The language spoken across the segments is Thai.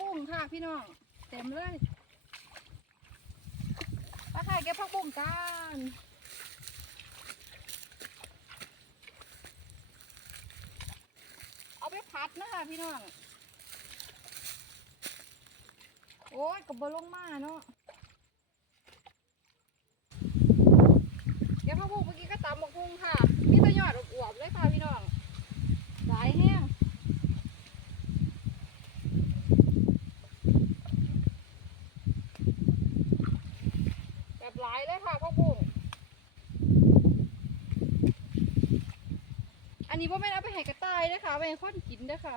บุ้งค่ะพี่น้อง เต็มเลยไปค่ะเก็บผักบุ้งกันเอาไปพัดนะคะพี่น้อง โอ้ยกับบลงมาเนาะเก็บผักบุ้งเมื่อกี้ก็ตำบักบุ้งค่ะมีแตะยอดอวบๆเลยค่ะพี่น้องสายแห้ง แบบหลายเลยค่ะพ่อบุ้งอันนี้พ่อแม่เอาไปให้กระต่ายนะคะไปให้คนกินเด้วยค่ะ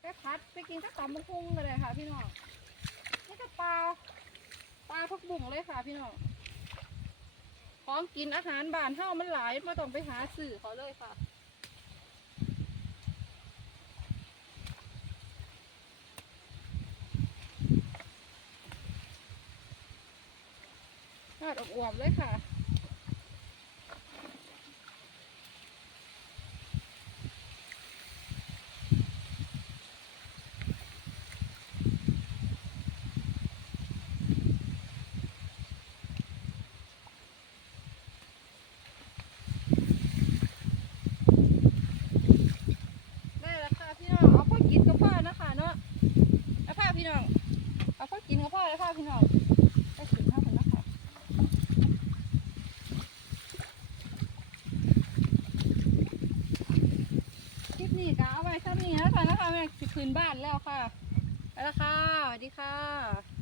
ไปพัดไปกินสักตำบักหุ่งกันเลยค่ะ พี่น้องนี่ก็ปลาปลาพักบุ้งเลยค่ะ พี่น้องของกินอาหารบ้านเฮามันหลายม่ต้องไปหาสื่อเขาเลยค่ะ อดอวบเลยค่ะ ได้แล้วค่ะพี่น้อง เอาพ่อกินกับพ่อนะคะเนาะเอาพ่อพี่น้อง เอาพ่อกินกับพ่อแล้วพ่อพี่น้องไปถึงข้าวกันนะคะ คลิป นี่ก็เอาไว้ซ้ำนี้แล้วกันนะคะแม่สิคืนบ้านแล้วค่ะไปแล้วค่ะสวัสดีค่ะ